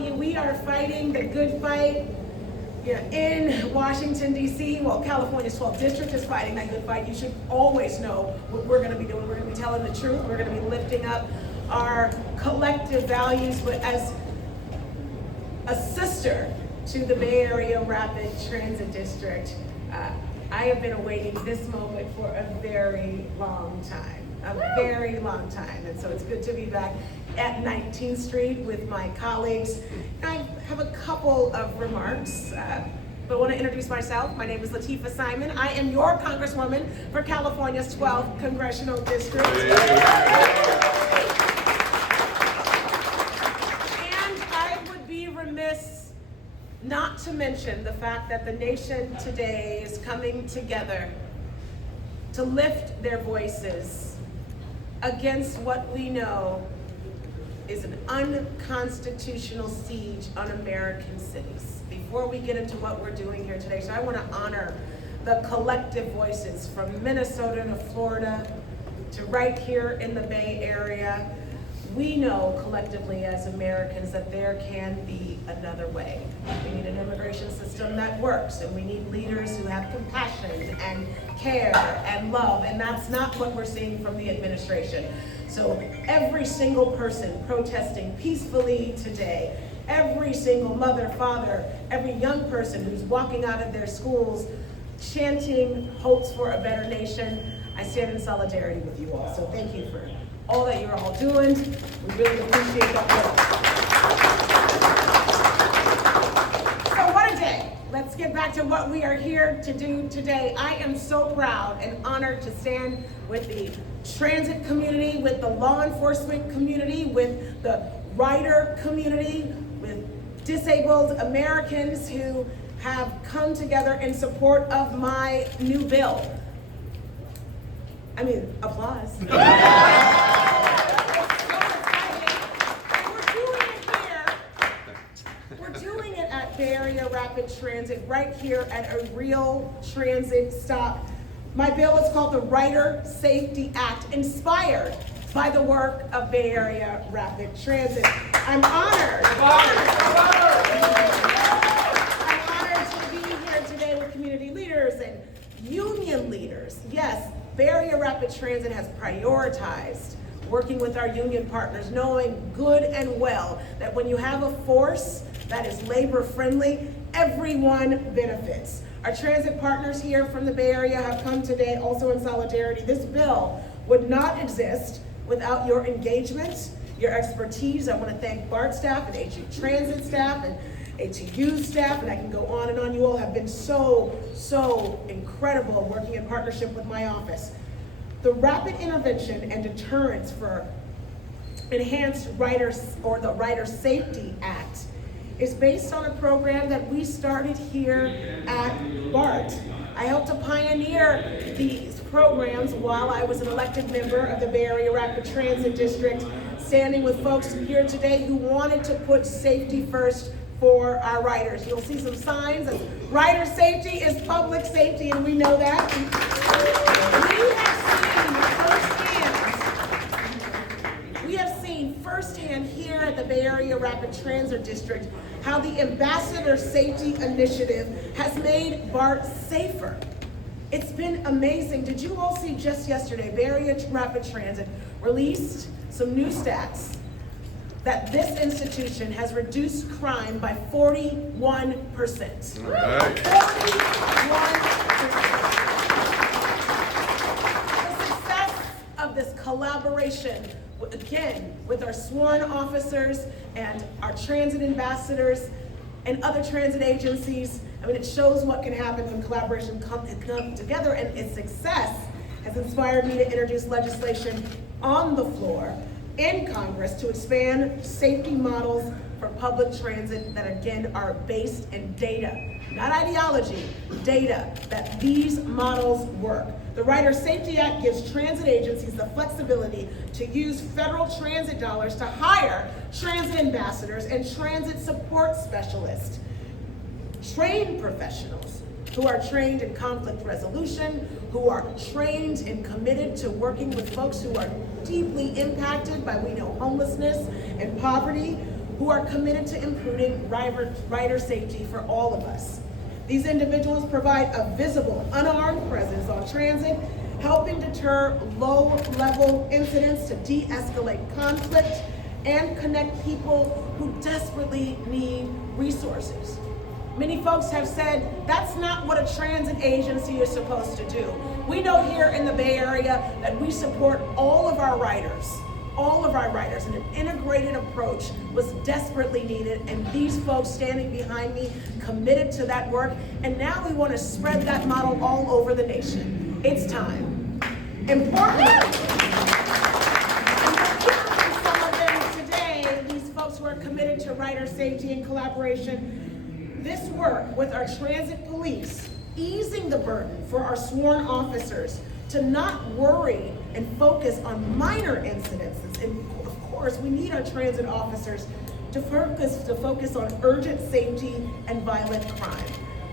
tell you, we are fighting the good fight. In Washington, D.C., well, California's 12th district is fighting that good fight. You should always know what we're going to be doing. We're going to be telling the truth. We're going to be lifting up our collective values, but as a sister to the Bay Area Rapid Transit District, I have been awaiting this moment for a very long time. And so it's good to be back at 19th Street with my colleagues. I have a couple of remarks, but I want to introduce myself. My name is Lateefah Simon. I am your Congresswoman for California's 12th Congressional District. And I would be remiss not to mention the fact that the nation today is coming together to lift their voices against what we know is an unconstitutional siege on American cities. Before we get into what we're doing here today, so I want to honor the collective voices from Minnesota to Florida to right here in the Bay Area. We know collectively as Americans that there can be another way. We need an immigration system that works, and we need leaders who have compassion and care and love, and that's not what we're seeing from the administration. So every single person protesting peacefully today, every single mother, father, every young person who's walking out of their schools chanting hopes for a better nation, I stand in solidarity with you all. So thank you for all that you're all doing. We really appreciate that work. So what a day. Let's get back to what we are here to do today. I am so proud and honored to stand with the transit community, with the law enforcement community, with the rider community, with disabled Americans who have come together in support of my new bill. I mean, applause. Bay Area Rapid Transit right here at a real transit stop. My bill is called the Rider Safety Act, inspired by the work of Bay Area Rapid Transit. I'm honored to be here today with community leaders and union leaders. Yes, Bay Area Rapid Transit has prioritized working with our union partners, knowing good and well that when you have a force that is labor friendly, everyone benefits. Our transit partners here from the Bay Area have come today also in solidarity. This bill would not exist without your engagement, your expertise. I want to thank BART staff and HU Transit staff and ATU staff, and I can go on and on. You all have been so incredible working in partnership with my office. The Rapid Intervention and Deterrence for Enhanced Riders, or the Rider Safety Act, is based on a program that we started here at BART. I helped to pioneer these programs while I was an elected member of the Bay Area Rapid Transit District, standing with folks here today who wanted to put safety first for our riders. You'll see some signs that rider safety is public safety, and we know that. We have seen firsthand here at the Bay Area Rapid Transit District how the Ambassador Safety Initiative has made BART safer. It's been amazing. Did you all see just yesterday, Bay Area Rapid Transit released some new stats that this institution has reduced crime by 41%. 41%. The success of this collaboration, again, with our sworn officers and our transit ambassadors and other transit agencies, I mean, it shows what can happen when collaboration comes together, and its success has inspired me to introduce legislation on the floor in Congress to expand safety models for public transit that, again, are based in data, not ideology, data, that these models work. The Rider Safety Act gives transit agencies the flexibility to use federal transit dollars to hire transit ambassadors and transit support specialists, trained professionals who are trained in conflict resolution, who are trained and committed to working with folks who are deeply impacted by, we know, homelessness and poverty, who are committed to improving rider safety for all of us. These individuals provide a visible, unarmed presence on transit, helping deter low-level incidents to de-escalate conflict and connect people who desperately need resources. Many folks have said that's not what a transit agency is supposed to do. We know here in the Bay Area that we support all of our riders, and an integrated approach was desperately needed, and these folks standing behind me committed to that work, and now we want to spread that model all over the nation. It's time. Importantly, some of them today, these folks who are committed to rider safety and collaboration, this work with our transit police, easing the burden for our sworn officers to not worry and focus on minor incidences. And of course, we need our transit officers to focus on urgent safety and violent crime.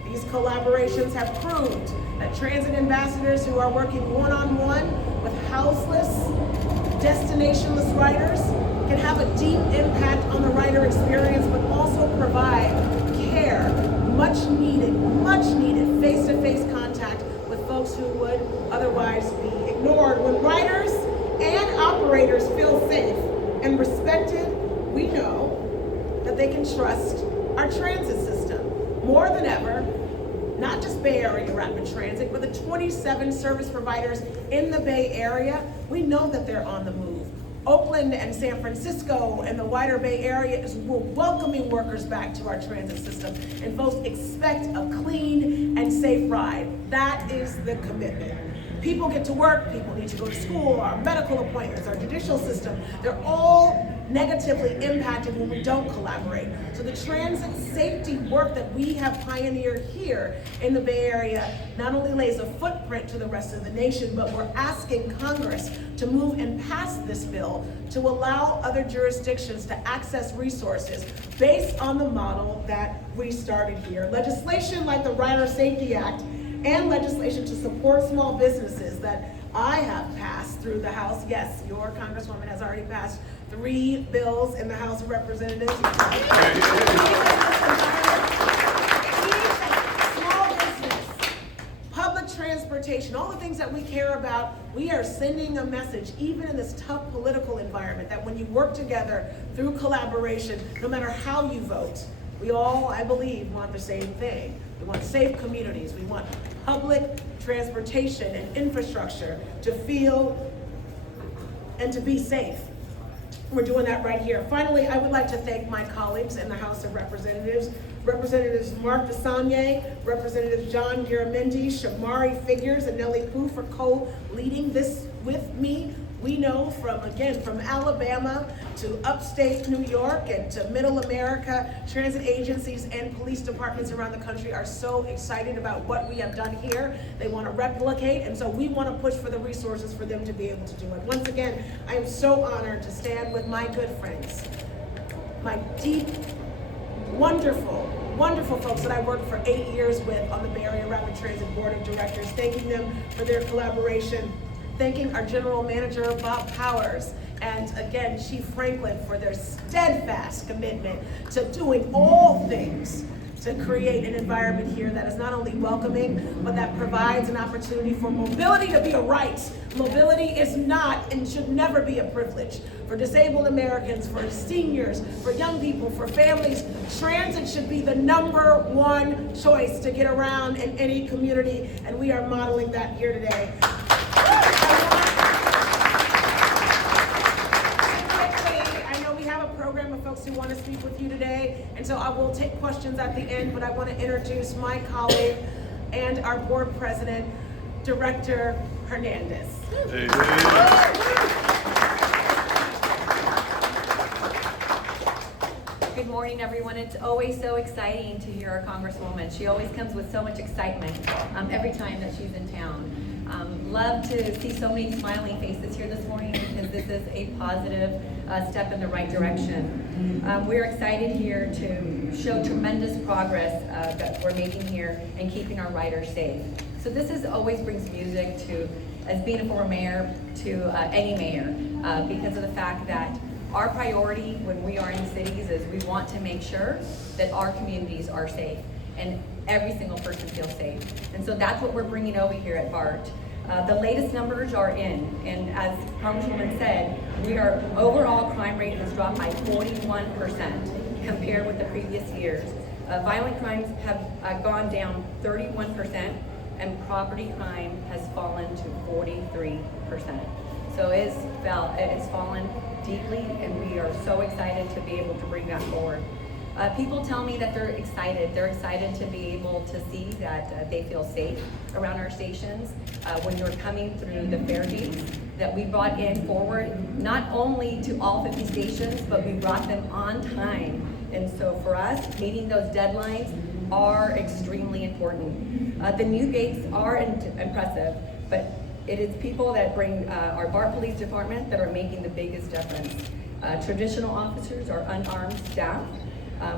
These collaborations have proved that transit ambassadors who are working one-on-one with houseless, destinationless riders can have a deep impact on the rider experience, but also provide care, much needed face-to-face contact with folks who would otherwise be ignored. When riders and operators feel safe and respected, we know that they can trust our transit system more than ever. Not just Bay Area Rapid Transit, but the 27 service providers in the Bay Area, we know that they're on the move. Oakland and San Francisco and the wider Bay Area we're welcoming workers back to our transit system, and folks expect a clean and safe ride. That is the commitment. People get to work, people need to go to school, our medical appointments, our judicial system, they're all negatively impacted when we don't collaborate. So the transit safety work that we have pioneered here in the Bay Area not only lays a footprint to the rest of the nation, but we're asking Congress to move and pass this bill to allow other jurisdictions to access resources based on the model that we started here. Legislation like the Rider Safety Act and legislation to support small businesses that I have passed through the House. Yes, your Congresswoman has already passed 3 bills in the House of Representatives. Small business, public transportation, all the things that we care about, we are sending a message, even in this tough political environment, that when you work together through collaboration, no matter how you vote, we all, I believe, want the same thing. We want safe communities. We want public transportation and infrastructure to feel and to be safe. We're doing that right here. Finally, I would like to thank my colleagues in the House of Representatives, Representatives Mark DeSagne, Representative John Garamendi, Shamari Figures, and Nellie Pooh for co-leading this with me. We know from Alabama to upstate New York and to middle America, transit agencies and police departments around the country are so excited about what we have done here. They want to replicate, and so we want to push for the resources for them to be able to do it. Once again, I am so honored to stand with my good friends, my deep, wonderful folks that I worked for 8 years with on the Bay Area Rapid Transit Board of Directors, thanking them for their collaboration. Thanking our General Manager, Bob Powers, and again, Chief Franklin for their steadfast commitment to doing all things to create an environment here that is not only welcoming, but that provides an opportunity for mobility to be a right. Mobility is not and should never be a privilege. For disabled Americans, for seniors, for young people, for families, transit should be the #1 choice to get around in any community, and we are modeling that here today. I know we have a program of folks who want to speak with you today, and so I will take questions at the end, but I want to introduce my colleague and our board president, Director Hernandez. Hey. Good morning, everyone. It's always so exciting to hear our Congresswoman. She always comes with so much excitement every time that she's in town. Love to see so many smiling faces here this morning because this is a positive step in the right direction. We're excited here to show tremendous progress that we're making here and keeping our riders safe. So this always brings music to, as being a former mayor, to any mayor because of the fact that Our priority when we are in cities is we want to make sure that our communities are safe and every single person feels safe. And so that's what we're bringing over here at BART. The latest numbers are in, and as Congresswoman said, our overall crime rate has dropped by 41% compared with the previous years. Violent crimes have gone down 31%, and property crime has fallen to 43%. So it's fallen deeply, and we are so excited to be able to bring that forward. People tell me that they're excited. They're excited to be able to see that they feel safe around our stations. When you're coming through the fare gates that we brought in forward, not only to all 50 stations, but we brought them on time. And so for us, meeting those deadlines are extremely important. The new gates are impressive, but it is people that bring our BART Police Department that are making the biggest difference. Traditional officers, our unarmed staff,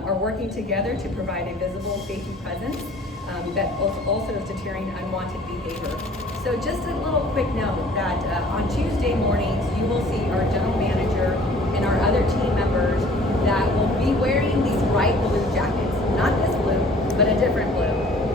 are working together to provide a visible safety presence that also is deterring unwanted behavior. So just a little quick note that on Tuesday mornings, you will see our general manager and our other team members that will be wearing these bright blue jackets. Not this blue, but a different blue.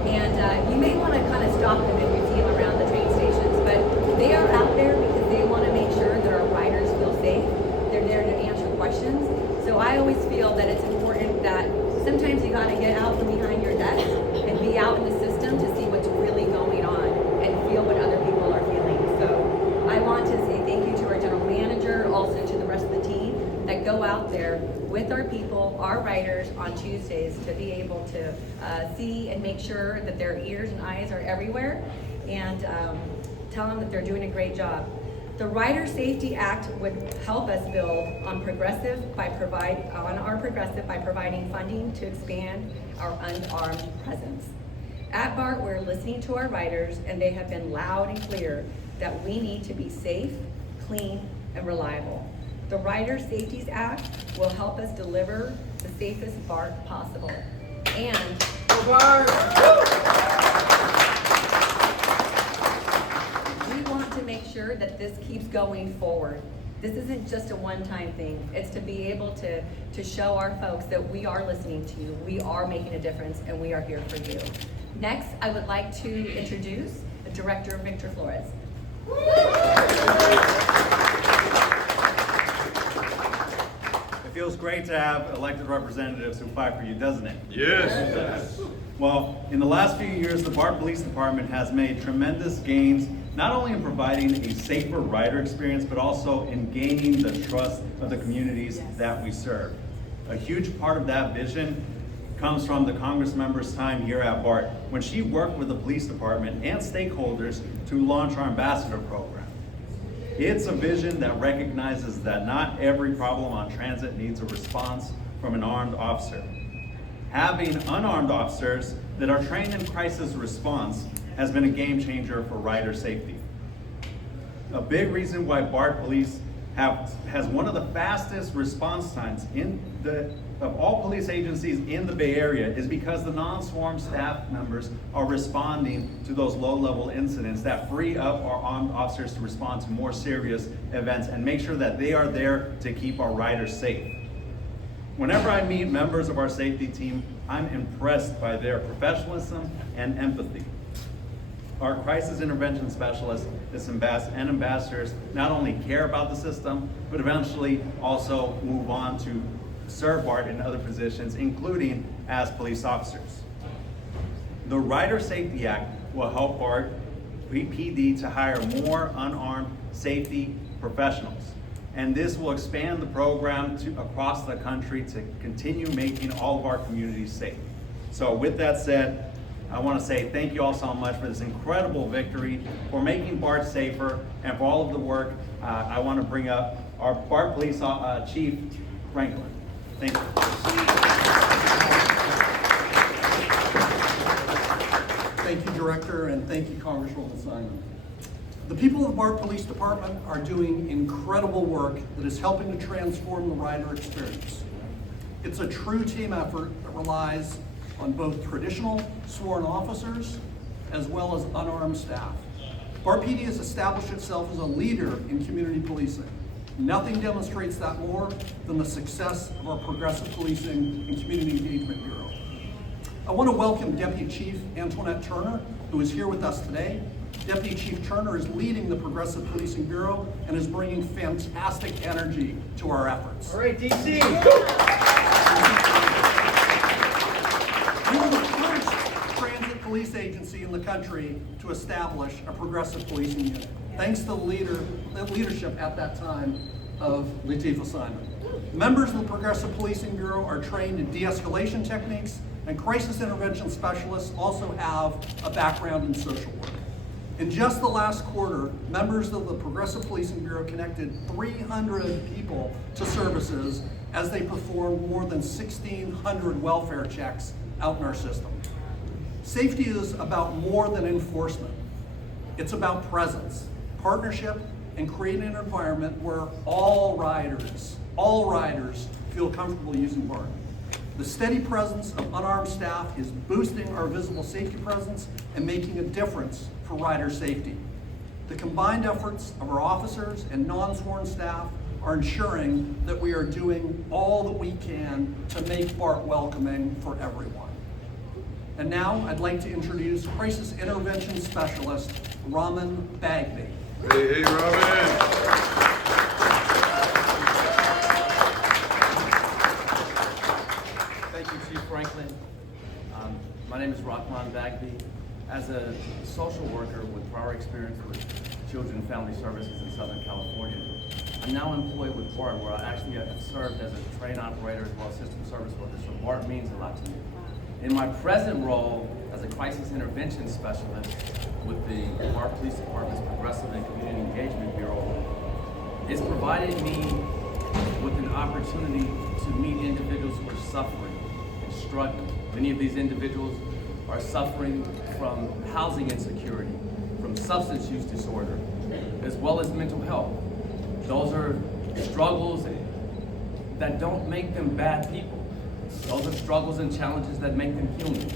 And you may want to kind of stop them if you see them around the train stations, but they are out there because they want to make sure that our riders feel safe. They're there to answer questions. So I always feel that it's important that sometimes you got to get out from behind your desk and be out in the system to see what's really going on and feel what other people are feeling. So I want to say thank you to our general manager, also to the rest of the team that go out there with our people, our riders on Tuesdays to be able to see and make sure that their ears and eyes are everywhere and tell them that they're doing a great job. The Rider Safety Act would help us build on Progressive by providing funding to expand our unarmed presence. At BART, we're listening to our riders, and they have been loud and clear that we need to be safe, clean, and reliable. The Rider Safety Act will help us deliver the safest BART possible. And make sure that this keeps going forward. This isn't just a one-time thing. It's to be able to show our folks that we are listening to you, we are making a difference, and we are here for you. Next, I would like to introduce the Director, Victor Flores. It feels great to have elected representatives who fight for you, doesn't it? Yes. Well, in the last few years, the BART Police Department has made tremendous gains, not only in providing a safer rider experience, but also in gaining the trust of the communities that we serve. A huge part of that vision comes from the Congressmember's time here at BART, when she worked with the police department and stakeholders to launch our ambassador program. It's a vision that recognizes that not every problem on transit needs a response from an armed officer. Having unarmed officers that are trained in crisis response has been a game changer for rider safety. A big reason why BART Police has one of the fastest response times of all police agencies in the Bay Area is because the non-sworn staff members are responding to those low-level incidents that free up our armed officers to respond to more serious events and make sure that they are there to keep our riders safe. Whenever I meet members of our safety team, I'm impressed by their professionalism and empathy. Our crisis intervention specialists and ambassadors not only care about the system, but eventually also move on to serve BART in other positions, including as police officers. The Rider Safety Act will help BART PD to hire more unarmed safety professionals. And this will expand the program across the country to continue making all of our communities safe. So with that said, I want to say thank you all so much for this incredible victory, for making BART safer, and for all of the work. I want to bring up our BART Police Chief, Franklin. Thank you. Thank you, Director, and thank you, Congresswoman Simon. The people of the BART Police Department are doing incredible work that is helping to transform the rider experience. It's a true team effort that relies on both traditional sworn officers as well as unarmed staff. BART PD has established itself as a leader in community policing. Nothing demonstrates that more than the success of our Progressive Policing and Community Engagement Bureau. I want to welcome Deputy Chief Antoinette Turner, who is here with us today. Deputy Chief Turner is leading the Progressive Policing Bureau and is bringing fantastic energy to our efforts. All right, DC. We were the first transit police agency in the country to establish a progressive policing unit, thanks to the leadership at that time of Lateefah Simon. Members of the Progressive Policing Bureau are trained in de-escalation techniques, and crisis intervention specialists also have a background in social work. In just the last quarter, members of the Progressive Policing Bureau connected 300 people to services as they performed more than 1,600 welfare checks out in our system. Safety is about more than enforcement. It's about presence, partnership, and creating an environment where all riders feel comfortable using BART. The steady presence of unarmed staff is boosting our visible safety presence and making a difference for rider safety. The combined efforts of our officers and non-sworn staff are ensuring that we are doing all that we can to make BART welcoming for everyone. And now I'd like to introduce Crisis Intervention Specialist Raman Bagby. Hey, Raman. Thank you, Chief Franklin. My name is Rahman Bagby. As a social worker with prior experience with Children and Family Services in Southern California, I'm now employed with BART, where I actually have served as a train operator as well as system service worker, so BART means a lot to me. In my present role as a crisis intervention specialist with the BART Police Department's Progressive and Community Engagement Bureau, it's provided me with an opportunity to meet individuals who are suffering and struggling. Many of these individuals are suffering from housing insecurity, from substance use disorder, as well as mental health. Those are struggles that don't make them bad people. Those are struggles and challenges that make them human.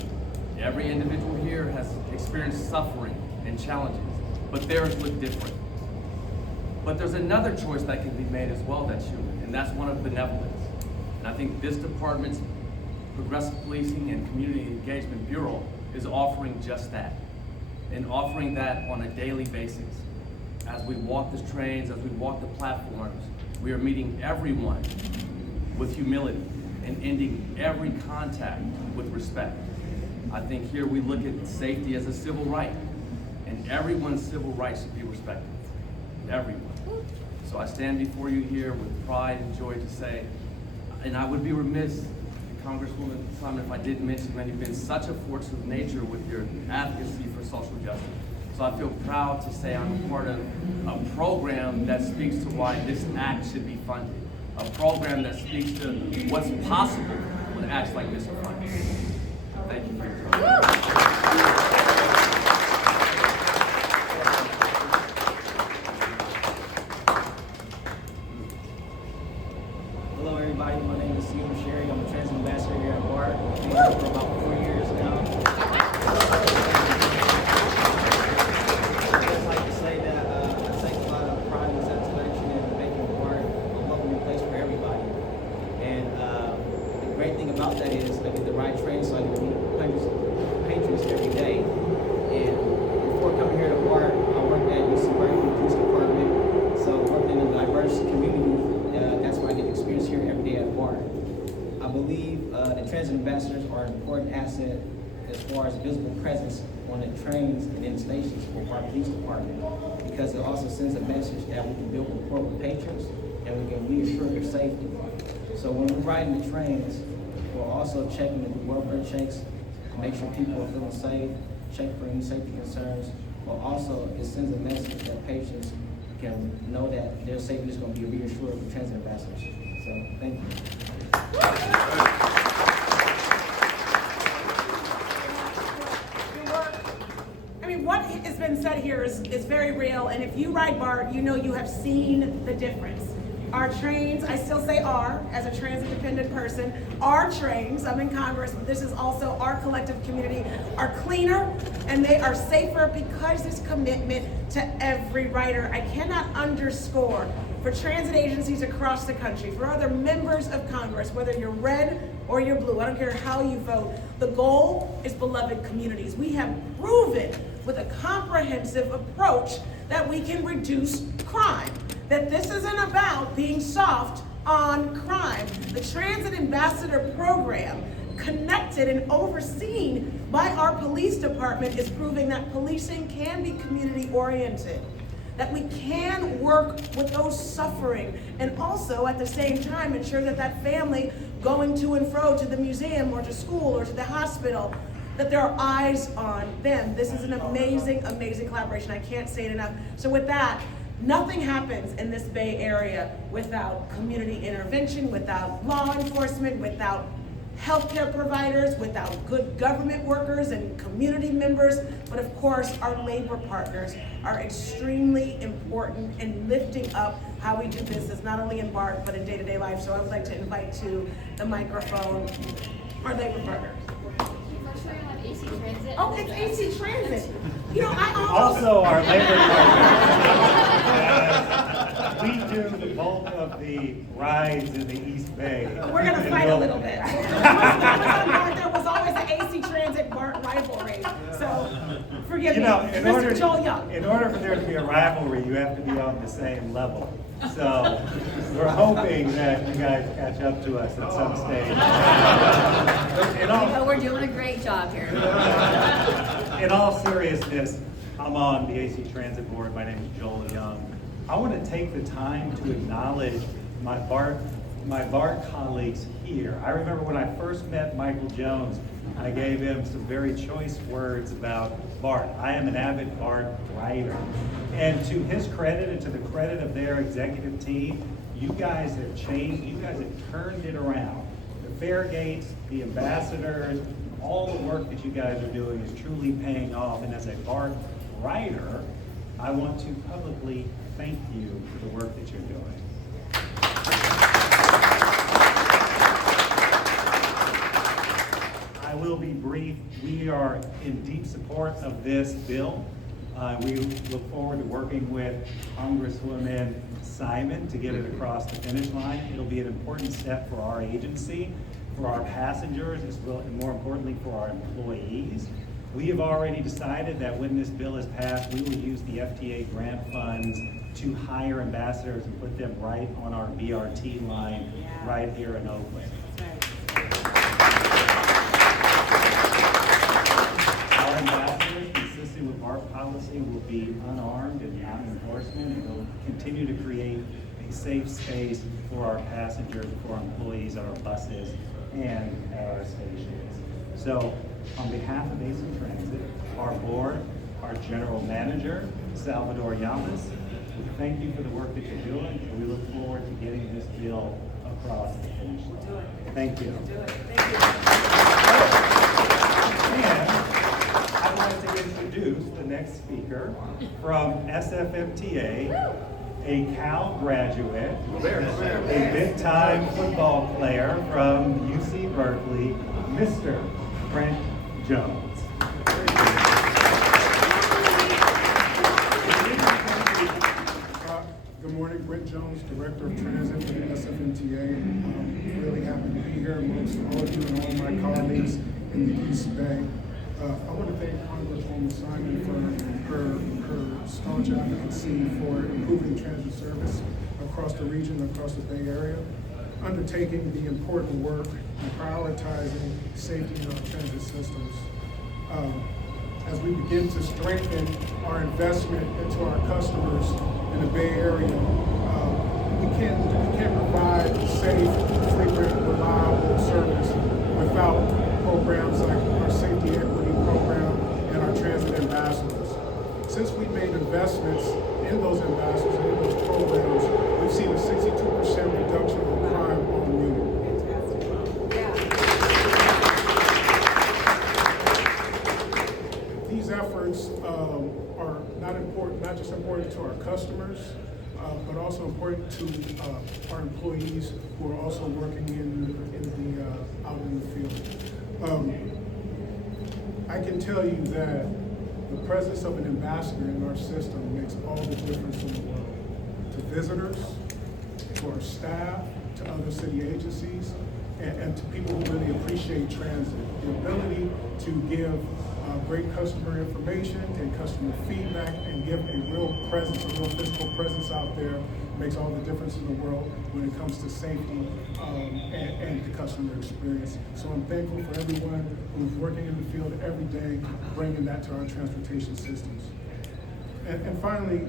Every individual here has experienced suffering and challenges, but theirs look different. But there's another choice that can be made as well that's human, and that's one of benevolence. And I think this department's Progressive Policing and Community Engagement Bureau is offering just that, and offering that on a daily basis. As we walk the trains, as we walk the platforms, we are meeting everyone with humility and ending every contact with respect. I think here we look at safety as a civil right, and everyone's civil rights should be respected. Everyone. So I stand before you here with pride and joy to say, and I would be remiss, Congresswoman Simon, if I didn't mention that you've been such a force of nature with your advocacy for social justice. So I feel proud to say I'm a part of a program that speaks to why this act should be funded. A program that speaks to what's possible when acts like this are funded. Thank you for your time. Hello everybody, my name is Sherry. I'm a transit ambassador here at BART. I've been here for about 4 years now. I'd just like to say that I take a lot of pride in satisfaction in making BART a welcoming place for everybody. And the great thing about that is I get the right train, so I get to meet hundreds of patrons every day. And before coming here to BART, I worked at UC Berkeley Police Department, so working in a diverse community. That's why I get experience here every day at BART. I believe the transit ambassadors are an important asset as far as visible presence on the trains and in stations for BART Police Department, because it also sends a message that we can build rapport with patrons and we can reassure their safety. So when we're riding the trains, we're also checking the welfare checks to make sure people are feeling safe, check for any safety concerns, but also it sends a message that patrons can know that their safety is going to be reassured with transit ambassadors. So, thank you. I mean, what has been said here is very real, and if you ride BART, you know you have seen the difference. Our trains, I still say our, as a transit-dependent person, our trains, I'm in Congress, but this is also our collective community, are cleaner and they are safer because there's commitment to every rider. I cannot underscore for transit agencies across the country, for other members of Congress, whether you're red or you're blue, I don't care how you vote, the goal is beloved communities. We have proven with a comprehensive approach that we can reduce crime, that this isn't about being soft on crime. The Transit Ambassador Program, connected and overseen by our police department, is proving that policing can be community oriented, that we can work with those suffering, and also at the same time ensure that that family going to and fro to the museum or to school or to the hospital, that there are eyes on them. This is an amazing, amazing collaboration. I can't say it enough. So with that, nothing happens in this Bay Area without community intervention, without law enforcement, without healthcare providers, without good government workers and community members. But of course, our labor partners are extremely important in lifting up how we do business, not only in BART, but in day-to-day life. So I would like to invite to the microphone our labor partners. Oh, it's AC Transit. You know, I Also, our labor partners, we do the bulk of the rides in the East Bay. We're gonna fight a little bit. There was always an AC Transit BART rivalry. So forgive me, Mr. Joel Young. In order for there to be a rivalry, you have to be on the same level. So we're hoping that you guys catch up to us at some stage. But we're doing a great job here. In all seriousness, I'm on the AC Transit Board. My name is Joel Young. I want to take the time to acknowledge my BART colleagues here. I remember when I first met Michael Jones, I gave him some very choice words about BART. I am an avid BART rider. And to his credit and to the credit of their executive team, you guys have changed, you guys have turned it around. The fare gates, the ambassadors, all the work that you guys are doing is truly paying off. And as a BART rider, I want to publicly thank you for the work that you're doing. I will be brief. We are in deep support of this bill. We look forward to working with Congresswoman Simon to get it across the finish line. It'll be an important step for our agency, for our passengers, as well, and more importantly, for our employees. We have already decided that when this bill is passed, we will use the FTA grant funds to hire ambassadors and put them right on our BRT line right here in Oakland. Our ambassadors, consistent with our policy, will be unarmed and non-enforcement, and will continue to create a safe space for our passengers, for our employees on our buses and at our stations. So, on behalf of AC Transit, our board, our general manager, Salvador Llamas, we thank you for the work that you're doing, and we look forward to getting this bill across the finish line. Thank you. And I'd like to introduce the next speaker from SF-MTA, a Cal graduate, a big-time football player from UC Berkeley, Mr. Brent Jones. Good morning, Brent Jones, Director of Transit for the SF-MTA. I'm really happy to be here amongst all of you and all of my colleagues in the East Bay. I want to thank Congresswoman Simon for her staunch advocacy for improving transit service across the region, across the Bay Area, undertaking the important work and prioritizing safety in our transit systems. As we begin to strengthen our investment into our customers in the Bay Area, we can't provide safe, frequent, reliable service without programs like our safety equity program and our transit ambassadors. Since we made investments in those ambassadors and in those programs, we've seen a 62% reduction in crime on MUNI. These efforts are not just important to our customers, but also important to our employees who are also working out in the field. I can tell you that the presence of an ambassador in our system makes all the difference in the world. To visitors, to our staff, to other city agencies, and to people who really appreciate transit. The ability to give great customer information, take customer feedback, and give a real presence, a real physical presence out there makes all the difference in the world when it comes to safety and the customer experience. So I'm thankful for everyone who's working in the field every day, bringing that to our transportation systems. And finally,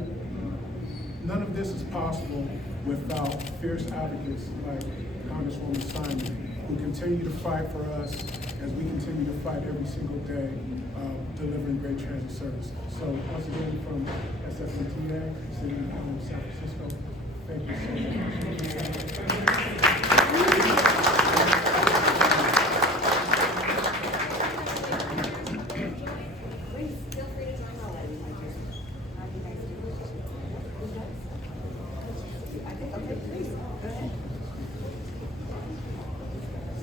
none of this is possible without fierce advocates like Congresswoman Simon, who continue to fight for us as we continue to fight every single day, delivering great transit services. So once again, from SF-MTA, City and County of San Francisco, thank you so much.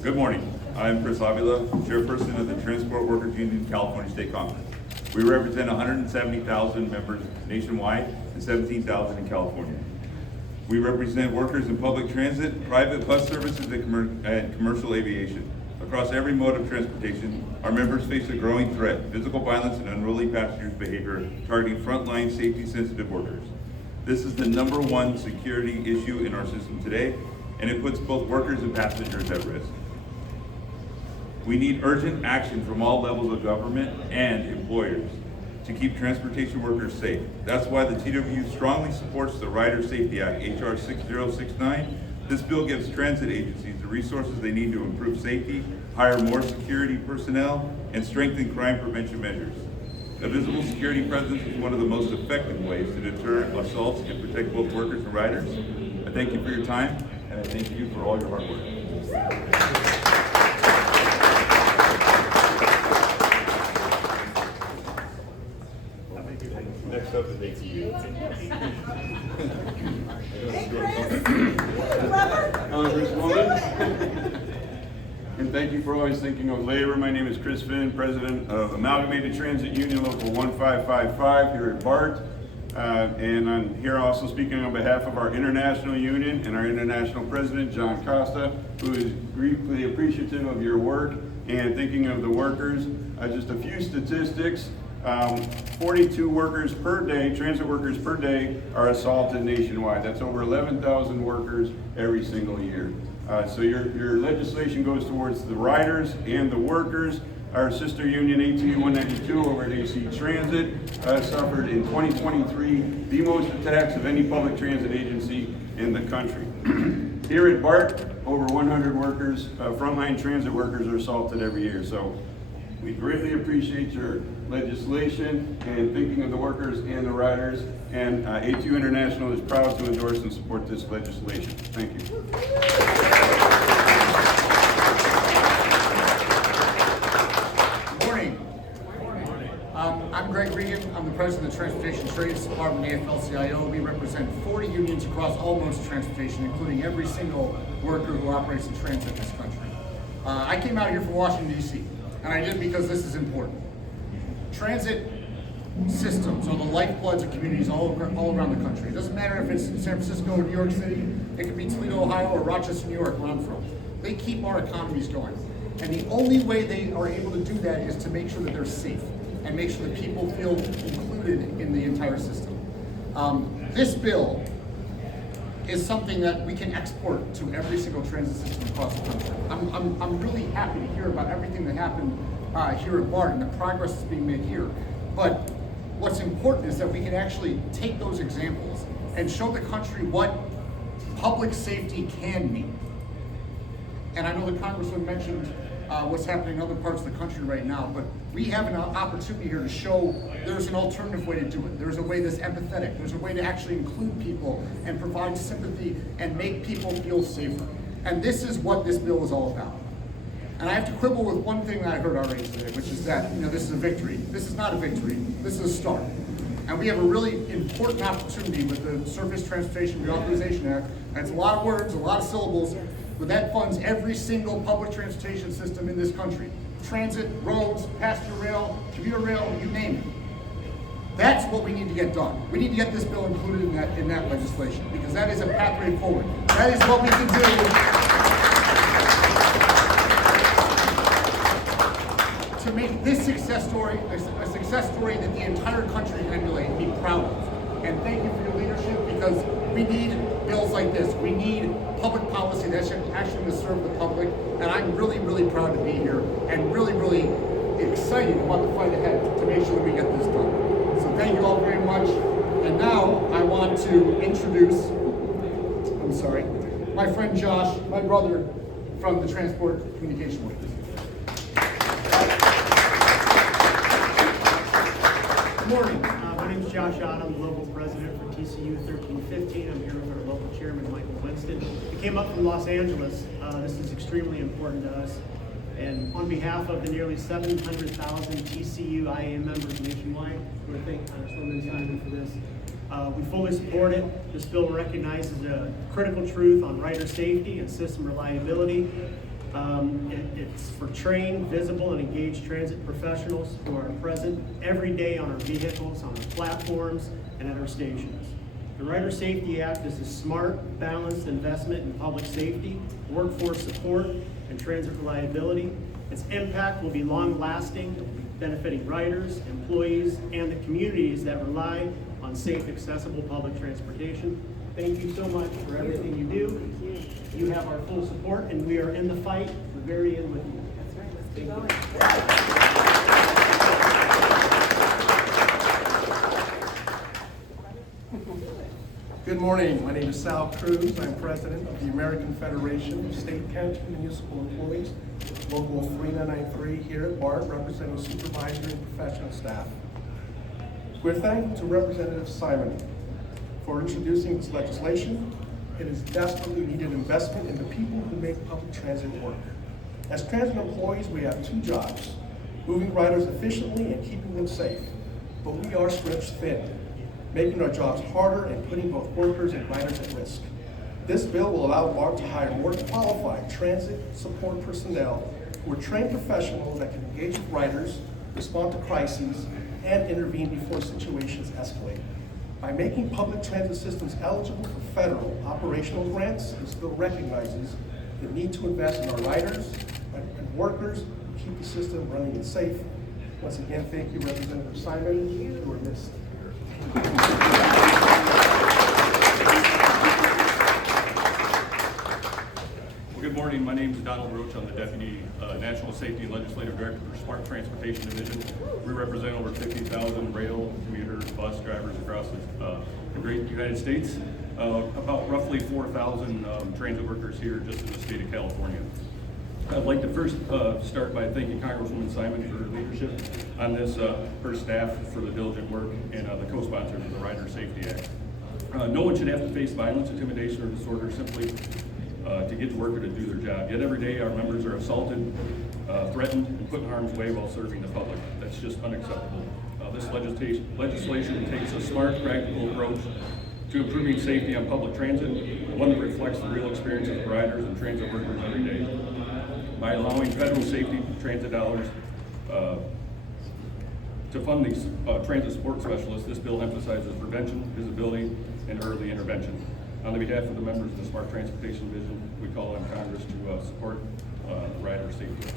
Good morning. I'm Chris Avila, Chairperson of the Transport Workers Union, California State Congress. We represent 170,000 members nationwide and 17,000 in California. We represent workers in public transit, private bus services, and commercial aviation. Across every mode of transportation, our members face a growing threat: physical violence and unruly passengers' behavior targeting frontline safety-sensitive workers. This is the #1 security issue in our system today, and it puts both workers and passengers at risk. We need urgent action from all levels of government and employers to keep transportation workers safe. That's why the TWU strongly supports the Rider Safety Act, HR 6069. This bill gives transit agencies the resources they need to improve safety, hire more security personnel, and strengthen crime prevention measures. A visible security presence is one of the most effective ways to deter assaults and protect both workers and riders. I thank you for your time, and I thank you for all your hard work. Next up is ATU. Hey, Chris. Congresswoman. And thank you for always thinking of labor. My name is Chris Finn, President of Amalgamated Transit Union Local 1555 here at BART. And I'm here also speaking on behalf of our international union and our international president, John Costa, who is greatly appreciative of your work and thinking of the workers. Just a few statistics. 42 workers per day, transit workers per day, are assaulted nationwide. That's over 11,000 workers every single year. So your legislation goes towards the riders and the workers. Our sister union, ATU 192, over at AC Transit, suffered in 2023 the most attacks of any public transit agency in the country. Here at BART, over 100 workers, frontline transit workers, are assaulted every year. So we greatly appreciate your legislation and thinking of the workers and the riders. And ATU International is proud to endorse and support this legislation. Thank you. I'm Greg Regan. I'm the president of the Transportation Trades Department, AFL-CIO. We represent 40 unions across all modes of transportation, including every single worker who operates in transit in this country. I came out here from Washington, D.C., and I did because this is important. Transit systems are the lifebloods of communities all around the country. It doesn't matter if it's San Francisco or New York City, it could be Toledo, Ohio, or Rochester, New York, where I'm from. They keep our economies going. And the only way they are able to do that is to make sure that they're safe and make sure that people feel included in the entire system. This bill is something that we can export to every single transit system across the country. I'm really happy to hear about everything that happened here at BART and the progress that's being made here. But what's important is that we can actually take those examples and show the country what public safety can mean. And I know the Congressman mentioned what's happening in other parts of the country right now, but we have an opportunity here to show there's an alternative way to do it. There's a way that's empathetic. There's a way to actually include people and provide sympathy and make people feel safer. And this is what this bill is all about. And I have to quibble with one thing that I heard already today, which is that, this is a victory. This is not a victory. This is a start. And we have a really important opportunity with the Surface Transportation Reauthorization Act. And it's a lot of words, a lot of syllables, but that funds every single public transportation system in this country. Transit, roads, passenger rail, commuter rail, you name it. That's what we need to get done. We need to get this bill included in that legislation, because that is a pathway forward. That is what we can do to make this success story a success story that the entire country can emulate and be proud of. And thank you for your leadership, because we need bills like this. We need public policy that's actually going to serve the public. And I'm really, really proud to be here and really, really excited about the fight ahead to make sure that we get this done. So thank you all very much. And now I want to introduce, my friend Josh, my brother from the Transport Communication Workers. Good morning. My name is Josh Ott. I'm the local president for TCU 1315. I'm here with our local chairman, Michael Winston. We came up from Los Angeles. This is extremely important to us. And on behalf of the nearly 700,000 TCU IAM members nationwide, we want to thank Congresswoman Simon for this. We fully support it. This bill recognizes a critical truth on rider safety and system reliability. It's for trained, visible, and engaged transit professionals who are present every day on our vehicles, on our platforms, and at our stations. The Rider Safety Act is a smart, balanced investment in public safety, workforce support, and transit reliability. Its impact will be long-lasting, benefiting riders, employees, and the communities that rely on safe, accessible public transportation. Thank you so much for everything you do. You have our full support, and we are in the fight, the very end with you. That's right, let's keep going. Good morning. My name is Sal Cruz. I'm president of the American Federation of State, County, and Municipal Employees, Local 3993 here at BART, representing supervisory and professional staff. We're thankful to Representative Simon for introducing this legislation. It is desperately needed investment in the people who make public transit work. As transit employees, we have two jobs: moving riders efficiently and keeping them safe. But we are stretched thin, making our jobs harder and putting both workers and riders at risk. This bill will allow BART to hire more qualified transit support personnel who are trained professionals that can engage with riders, respond to crises, and intervene before situations escalate. By making public transit systems eligible for federal operational grants, this bill recognizes the need to invest in our riders and workers who keep the system running and safe. Once again, thank you, Representative Simon. You are missed. Well, good morning. My name is Donald Roach. I'm the Deputy National Safety and Legislative Director for Smart Transportation Division. We represent over 50,000 rail, commuter, bus drivers across the great United States. About roughly 4,000 transit workers here just in the state of California. I'd like to first start by thanking Congresswoman Simon for her leadership on this, her staff for the diligent work, and the co-sponsors of the Rider Safety Act. No one should have to face violence, intimidation, or disorder simply to get to work or to do their job. Yet every day our members are assaulted, threatened, and put in harm's way while serving the public. That's just unacceptable. This legislation takes a smart, practical approach to improving safety on public transit, one that reflects the real experiences of riders and transit workers every day. By allowing federal safety transit dollars to fund these transit support specialists, this bill emphasizes prevention, visibility, and early intervention. On the behalf of the members of the Smart Transportation Division, we call on Congress to support rider safety.